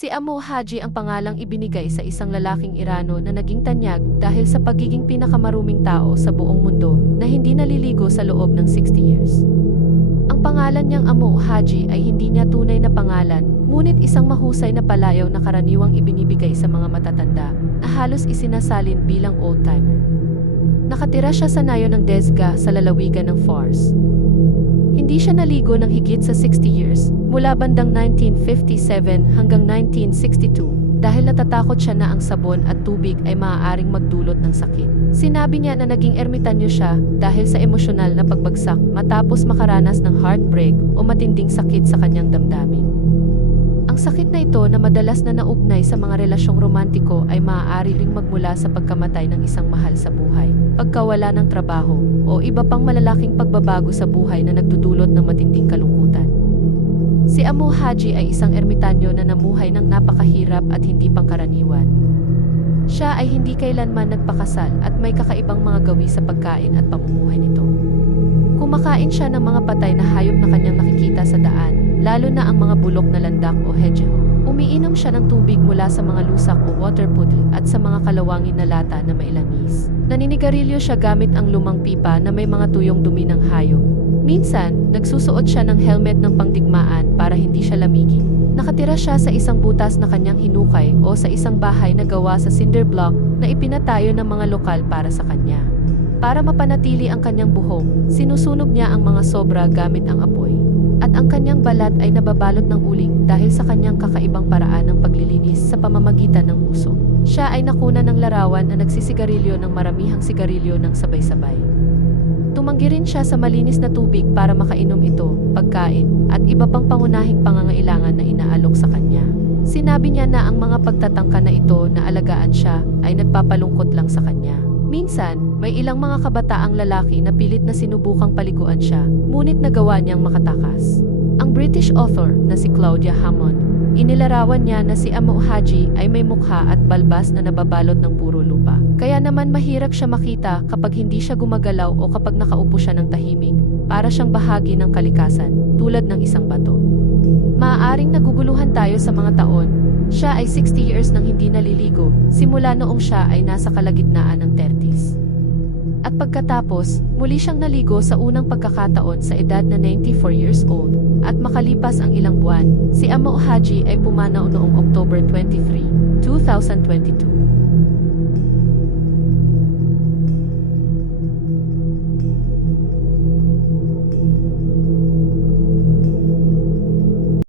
Si Amo Haji ang pangalang ibinigay sa isang lalaking Irano na naging tanyag dahil sa pagiging pinakamaruming tao sa buong mundo na hindi naliligo sa loob ng 60 years. Ang pangalan niyang Amo Haji ay hindi niya tunay na pangalan, ngunit isang mahusay na palayaw na karaniwang ibinibigay sa mga matatanda na halos isinasalin bilang old-timer. Nakatira siya sa nayo ng Dezga sa lalawigan ng Fars. Hindi siya naligo ng higit sa 60 years, mula bandang 1957 hanggang 1962, dahil natatakot siya na ang sabon at tubig ay maaaring magdulot ng sakit. Sinabi niya na naging ermitanyo siya dahil sa emosyonal na pagbagsak matapos makaranas ng heartbreak o matinding sakit sa kanyang damdamin. Ang sakit na ito na madalas na naugnay sa mga relasyong romantiko ay maaari ring magmula sa pagkamatay ng isang mahal sa buhay, pagkawala ng trabaho, o iba pang malalaking pagbabago sa buhay na nagdudulot ng matinding kalungkutan. Si Amo Haji ay isang ermitanyo na namuhay ng napakahirap at hindi pangkaraniwan. Siya ay hindi kailanman nagpakasal at may kakaibang mga gawi sa pagkain at pamumuhay nito. Kumakain siya ng mga patay na hayop na kanyang nakikita sa daan, lalo na ang mga bulok na landak o hedgehog. Umiinom siya ng tubig mula sa mga lusak o water puddle at sa mga kalawangin na lata na may langis. Naninigarilyo siya gamit ang lumang pipa na may mga tuyong dumi ng hayop. Minsan, nagsusuot siya ng helmet ng pangdigmaan para hindi siya lamigin. Nakatira siya sa isang butas na kanyang hinukay o sa isang bahay na gawa sa cinder block na ipinatayo ng mga lokal para sa kanya. Para mapanatili ang kanyang buhok, sinusunog niya ang mga sobra gamit ang apoy. At ang kanyang balat ay nababalot ng uling dahil sa kanyang kakaibang paraan ng paglilinis sa pamamagitan ng uso. Siya ay nakuna ng larawan na nagsisigarilyo ng maramihang sigarilyo ng sabay-sabay. Tumanggi rin siya sa malinis na tubig para makainom ito, pagkain, at iba pang pangunahing pangangailangan na inaalok sa kanya. Sinabi niya na ang mga pagtatangka na ito na alagaan siya ay nagpapalungkot lang sa kanya. Minsan, may ilang mga kabataang lalaki na pilit na sinubukang paliguan siya, ngunit nagawa niyang makatakas. Ang British author na si Claudia Hammond, inilarawan niya na si Amo Haji ay may mukha at balbas na nababalot ng puro lupa. Kaya naman mahirap siya makita kapag hindi siya gumagalaw o kapag nakaupo siya ng tahimik, para siyang bahagi ng kalikasan, tulad ng isang bato. Maaaring naguguluhan tayo sa mga taon. Siya ay 60 years nang hindi naliligo, simula noong siya ay nasa kalagitnaan ng 30s. At pagkatapos, muli siyang naligo sa unang pagkakataon sa edad na 94 years old, at makalipas ang ilang buwan, si Amo Haji ay pumanaw noong October 23, 2022.